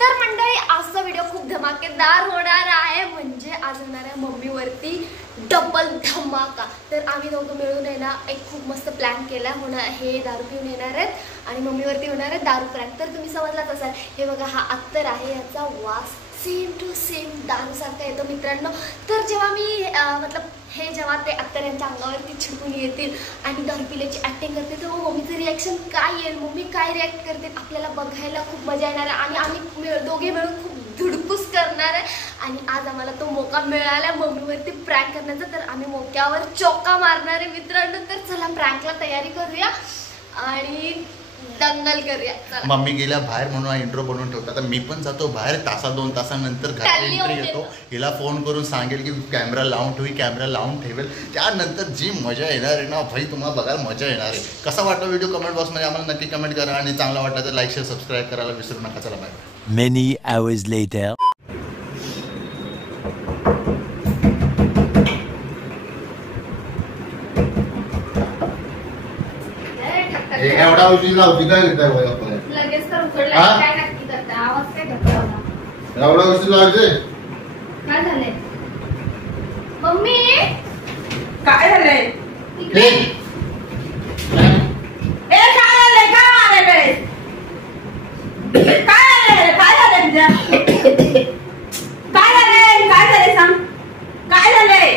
तर मंडळी आजचा व्हिडिओ खूप धमाकेदार होणार आहे. म्हणजे आज होणार आहे मम्मीवरती डबल धमाका. तर आम्ही दोघं मिळून आहे ना एक खूप मस्त प्लॅन केला होणार. हे दारू पिऊन येणार आहेत आणि मम्मीवरती होणार आहे दारू प्रँक. तर तुम्ही समजलाच असाल. हे बघा हा अत्तर आहे, याचा वास सेम टू सेम दारूसारखा येतो मित्रांनो. तर जेव्हा मी मतलब हे जेव्हा ते अत्तर यांच्या अंगावरती छिडकून येतील आणि दारू पिल्याची ॲक्टिंग करते तेव्हा मम्मीचं रिॲक्शन काय येईल, मम्मी काय रिॲक्ट करते आपल्याला बघायला खूप मजा येणार आहे. आणि आम्ही दोघे मिळून खूप धुडकूस करणार आहे. आणि आज आम्हाला तो मोका मिळाला मम्मीवरती प्रँक करण्याचा. तर आम्ही मोक्यावर चोका मारणार आहे मित्रांनो. तर चला प्रँकला तयारी करूया आणि दंगल करूया. मम्मी गेल्या बाहेर म्हणून इंट्रो बनवून ठेवता. तर मी पण जातो बाहेर. तासा 2 तासानंतर घरी एंट्री येतो. हिला फोन करून सांगेल की कॅमेरा लावून ठेवी, कॅमेरा लावून ठेवेल. त्यानंतर जी मजा येणार आहे ना भाई, तुम्हाला बघायला मजा येणार आहे. कसा वाटला व्हिडिओ कमेंट बॉक्समध्ये आम्हाला नक्की कमेंट करा. आणि चांगला वाटला तर लाईक शेअर सबस्क्राईब करायला विसरू नका. चला बाय. Many hours later. एवढा उशीर लावती काय करताय लगेच तर उकडला काय नक्की करता आवाज काय करता एवढा उशीर लावते काय झालंय मम्मी काय झालंय हे ए काय झालंय काय मारलंय काय झालंय तुझ्या काय झालंय सांग काय झालंय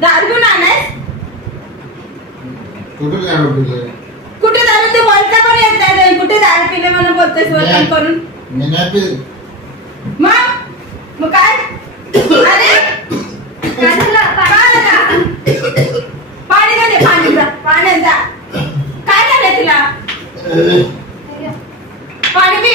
दारू घेऊन आलाय कुठे दारू पिले कुठे दारू ते बोलता पण येत नाही कुठे दारू पिले म्हणून बोलतोय वचन करून मी नाही पी मग काय अरे काय झालं पाणी दे पाणी जा काय झालंय तुला पाणी पी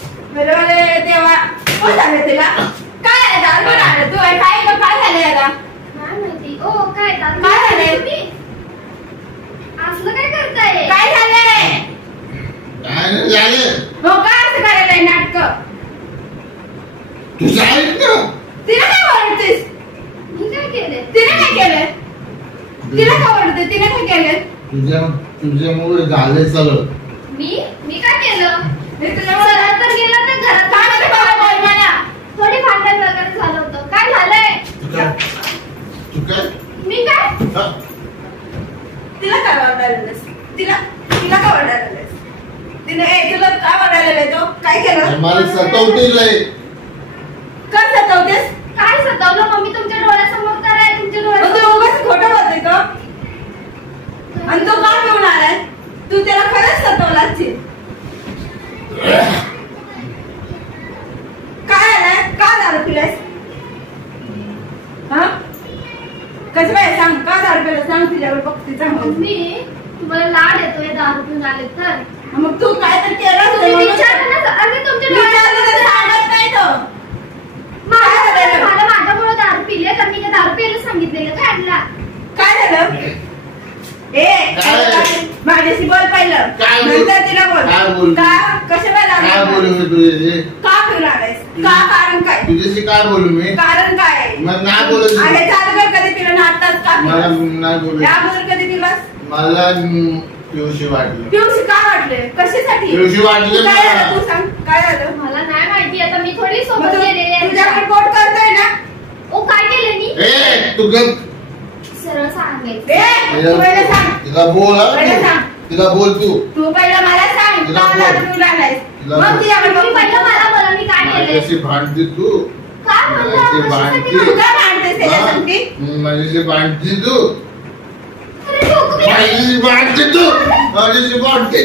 देवा काय झालं तुला काय दारू तू काय झालंय आता काय माहिती ओ काय झालंय असलं काय करताय काय झालंय हो काय असं करायला नाटक तुझं तिला काय ओरडतेस मी काय केलं तिने काय केलं तिला काय ओरडते तिने काय केलं तुझ्यामुळे झाले सगळं. मी काय केलं मी तुला सरळ तर गेला तर घरात काय म्हणते मला बोल मला थोडी भांडण वगैरे झालं होतं. काय झालंय तू काय मी काय तिला काय ओरडायलास तिला काय ओरडायलास तिने तुला काय ओरडायला तो काय केलं मला सतवतील का सतावतेस काय सतावलं मम्मी तुमच्या डोळ्यासमोर काय तुमच्या तू डोळ्यासमोर उगाच खोटं बोलते का आणि तो का घेऊन आलाय तू त्याला खरंच सतावलास काय आलाय का दारू पिलास हा कसं काय सांग का दारू पिलास सांग तिच्यावर बघतीचा मम्मी तुम्हाला लाड येतोय दारू पिऊन आले तर मग तू काय तर केलं तुम्ही विचारलं ना अरे तुमच्या डोळ्यासमोर सांगत नाही तो मला माझ्यामुळे दारू पिले तर मी दारू प्यायला सांगितलेलं काय आणला काय झालं ए माझ्याशी बोल पहिलं नंतर तिला बोल का कशाला बोलू का फिरून आलायस का कारण काय तुझ्याशी काय बोलू मी कारण काय मग नाही बोलत अरे चालू कर कधी पिलं ना आत्ताच का मला नाही बोलू यावर कधी पिलास मला पिऊशी वाटलं पिऊशी का वाटले कशासाठी पिऊशी वाटलं काय झालं तू सांग काय झालं मला नाही माहिती आता मी थोडी सोबत गेलेली आहे तुझ्याकडे बोट करतोय ना ओ काय केलं मी ए तू सरळ सांगायचं तू पहिलं सांग तिला बोल पहिलं सांग तिला बोल तू पहिलं मला सांग तिला का बोल. दारू पिऊन आलायस तिला मग बोल. तिच्याकडे तुम्ही बघ पहिलं मला बोला मी काय केलंय माझ्याशी भांडती तू काय माझ्याशी म्हणलं भांडती तू का भांडतेस त्याच्यासाठी माझ्याशी भांडती तू अरे डोकं बी- माझ्याशी भांडती तू माझ्याशी भांडती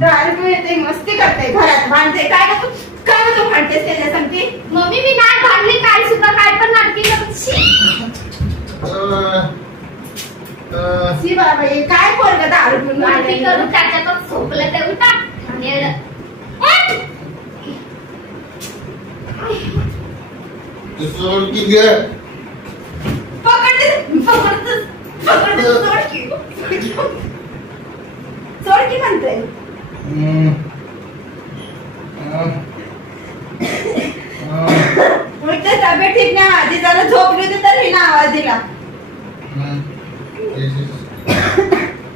दारू पिऊन येते मस्ती करते घरात भांडते काय तू भांडतेस त्याच्यासाठी मम्मी मी नाही भांडली काय सुद्धा काय पण नाटकी करत शी बाबा हे काय पोरग दारू पिऊन नाटकी आलंय? करून त्याच्यातच झोपलं ते उठा सोड की ग. सोड की म्हणते. तब्येत ठीक नाही आधी जरा झोपली होती तर हिने आवाज दिला.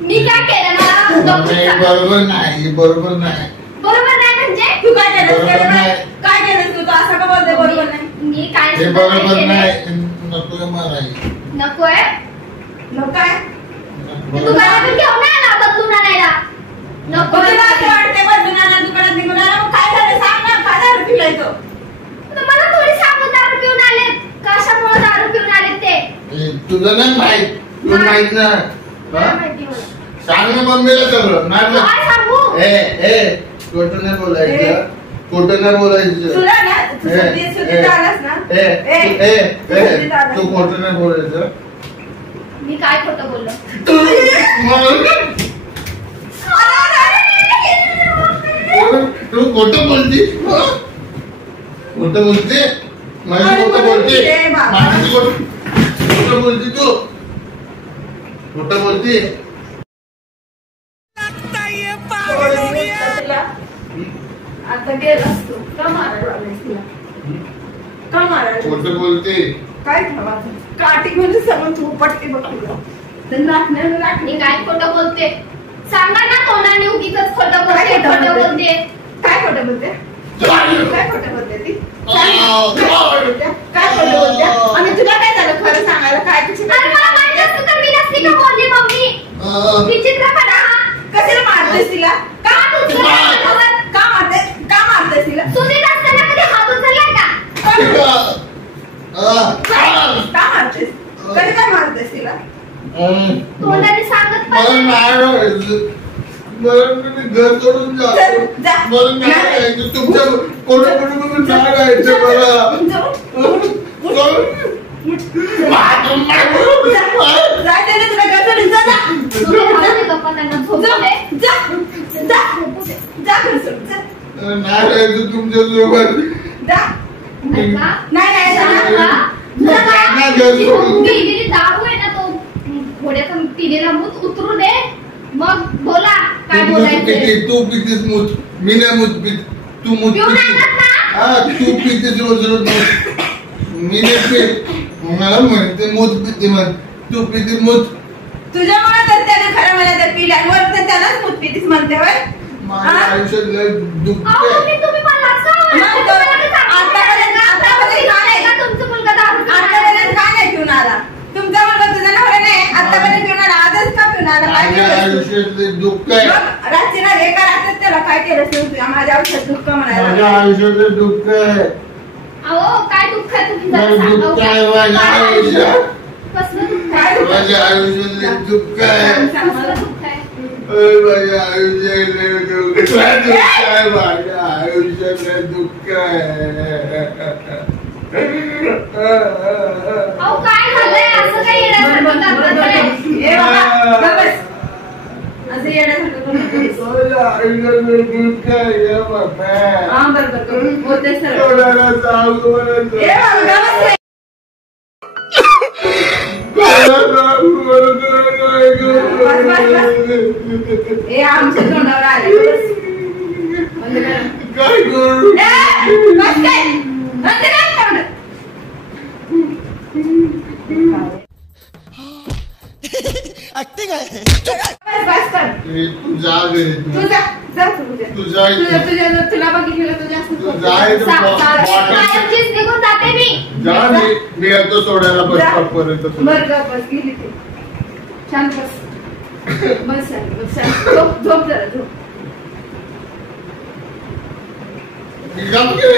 मी काय केलं मला बरोबर नाही बरोबर नाही बरोबर नाही म्हणजे तू काय केलं बरोबर नाही. काय केलं तू असं का बोलते बरोबर नाही. मी काय हे सुद्धा बरोबर केलं. नाही नको माराय नकोय मग काय तू घरातून घेऊन नाही आला बदलून आणायला नको तुला असं वाटते बदलून आणा दुकानात निघून आणा मग काय झालं सांग ना काय दारू पिलाय तो. मला थोडी सांगू दारू पिऊन आले कशामुळे दारू पिऊन आले ते तुझं नाही माहित तुला माहित ना मला माहिती मला. सांग ना मम्मीला सगळं नाही काय सांगू ए खोटं नाही बोलायचं खोटं नाही बोलायचं तुला ना तू सुट्टीत आलास ना तू खोटं नाही बोलायचं मी काय खोटं बोललो तू तू खोटं बोलती खोटं बोलते माझी खोटं बोलते माझी खोटं बोलती तू खोटं बोलती आता गेलास तू का मारायला तुला का मारायला खोटं बोलते काय ठेवायचं काठी म्हणजे सगळं तू पटके बघ तुला तर नाचण्याला मी काय खोटं बोलते सांगा ना तोंडाने उगीच खोटं बोलते खोटं बोलते काय खोटं बोलते काय खोटं बोलते ती काय खोटं बोलते आणि तुला काय झालं खरं सांगायला काय अरे मला माहित असतं तर मी नसती का बोलली मम्मी विचित्रपणा हा कशाला मारतेस तिला का तू का मारतेस तिला सुनीत असताना कधी हात उचललाय का का मारतेस कधी काय मारतेस तिला तोंडाने सांगत मला पण नाही मला घर सोडून जा जा. मला नाही राहायचं तुमच्या कोणाकडून नाही राहायचं मला जाते ना तुला घर सोडून जा जा तुम्ही राहू दे गप्पा त्यांना झोपू दे. जा जा झोपू दे. जा घर सोडून जा नाही राहायचं तुमच्या सोबत जा ऐका? नाही सांगा. जा तुला काय? नाही घर ती सोडून. पिलेली दारू आहे ना तो घोड्याचा पिलेला मूत उतरू दे मग बोला काय बोलायचं तू पितीस मूत मी नाही मूत पित तू मूत पिऊन पितीस आणत ना हा तू पितीस रोज रोज मूत मी नाही पित मला म्हणते मूत पिते मग तू पितीस मूत तुझ्यामुळे तर त्याने खरं मला तर पिल्यावर तर त्यालाच मूत पितीस म्हणते होय माझ्या आयुष्यात लय दुःख अहो, आहे मम्मी, तुम्ही मला असं मग तो- तुम्हाला ते सांगू आतापर्यंत- नका. आतापर्यंत तुमचं काय? मुलगा तुमचा मुलगा दारू पिऊन आला. आतापर्यंत का नाही पिऊन आला तुमचा मुलगा तुझा नवरा नाही आतापर्यंत पिऊन आला आजच का पिऊन आला काय माझ्या केलं तू? आयुष्यात लय दुःख आहे मग रात्रीला एका रात्रीत त्याला काय केलं तू माझ्या आयुष्यात दुःख माझ्या म्हणायला आयुष्यात लय दुःख आहे अहो, काय दुःख आहे तुम्ही जरा लय सांगा. दुःख आहे माझ्या आयुष्यात कसलं दुःख काय आहे? दुःख? माझ्या आयुष्यात लय दुःख आहे कसलं दुःख आहे? माझ्या आयुष्यात लय दुःख आहे माझ्या आयुष्यात लय दुःख अहो, काय झालंय असं काय येण्यासारखं करताय? ए बाबा गप बस. असं येण्यासारखं करू नकोस. माझ्या आयुष्यात लय दुःख आहे बाबा हा बरोबर बोलते सर कोणाला सांगू मला ए बाबा गप बस. ए आमच्या तोंडावर आले बस. बंद कर. काय करू ए, बस काय? बंद कर तोंड. बस बस कर. तू जा घरी तू जा जा तू जा. तू जा इथून. तुला बघितलं तुझ्या तू जा इथून. कायमचीच निघून जाते मी. जा मी येतो सोडायला बस स्टॉप पर्यंत बर ग बस गेली ते शांत बस बस शांत बस शांत झोप झोप जरा झोप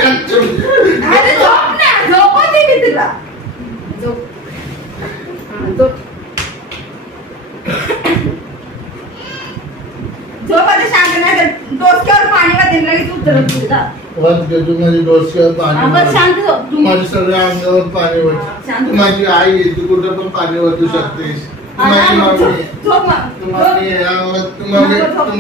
अरे झोप ना झोपवते मी तुला झोप हा, झोप झोप आता शांत नाही तर डोसक्यावर पाणी वाटेल लगेच उतरत तुला तू माझी डोसक्यावर पाणी बस शांत झोप तू माझ्या सगळ्या अंगावर पाणी वत शांत. तू माझी आई आहे, तू कुठं पण पाणी वाटू शकतेस तू माझी मम्मी आहे. झोप मग तू मम्मी आहे, तू मम्मी नको झोप. तू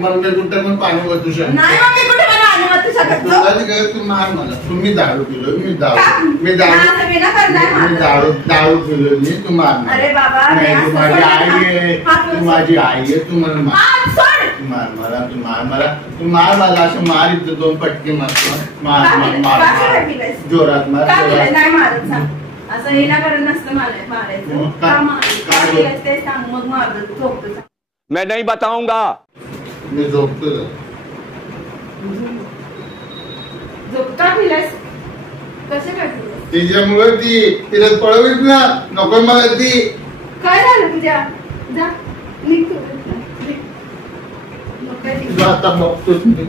मम्मी कुठं पण पाणी वाटू शकते नाही मम्मी कुठे मला मग तुझ्या घरचं. तुला घर तू मार मला. तुम्ही दारू पिलो मी का? दारू माझं विनाकारण नाही मी मारलं. दारू पिलो मी तू मार मला. अरे बाबा, मी नाही, तू असं माझी सोडणार आई आहे नाही. हात तू माझी आई आहे तू मला मार. हात सोड. तू मार मला तू मार मला तू मार मला असं मार इथं 2 पटके मारतो मार का मार केलं? मार का मार. केलं केलंस? जोरात मार का केलं? जोरात. नाही मारत सांग. असं विनाकारण नसतं मारायचं. मग का का- मारलं? का का केलंस ते सांग, मग मारलं झोपतो सांग. मैं नहीं बताऊंगा। मी झोपतो झोप का केलंस? कसं काय केलंस? तिच्यामुळे तिला पळवीत ना नको मला ती. काय झालं तुझ्या? जा निघ तू. निघ. मग काय तुला आता बघतोच मी.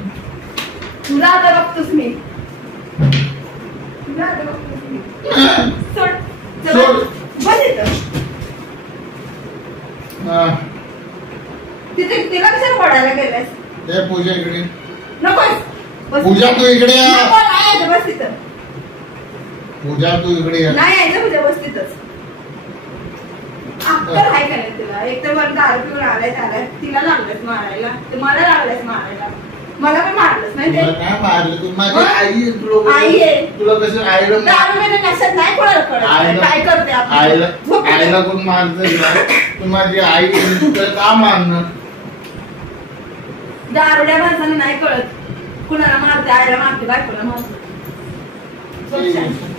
तुला आता बघतोस मी. तुला आता बघतोस मी. सोड. चला. सोड. बस इथं. हा. तिला कशाला पडायला गेलास? हे पूजा इकडे. नकोस. बस. पूजा तू इकडे ये. नको, नाही यायचं, बस तिथं. पूजा तू इकडे ये. नाही यायचं तुझ्या बस तिथंच. अक्कल आहे का नाही तुला? एक तर वर दारू पिऊन आलाय तिला लागलंच मारायला, तर मला लागलंच मारायला. मला पण मारलंच नाही तुला ते. काय मारलं तू माझी मग? आई आहे तुला आई आहे. तुला कसं आईला दारू पिणं नशेत नाही कोणाला कळत. आईला- काय करते आपण? आईला झोप इथं. आईला कोण मारत तू माझी आई आहे, तू तुला का मारणार दारुड्या माणसाला नाही कळत कुणाला मारते, आईला मारते, बायकोला मारते. झोप शांत.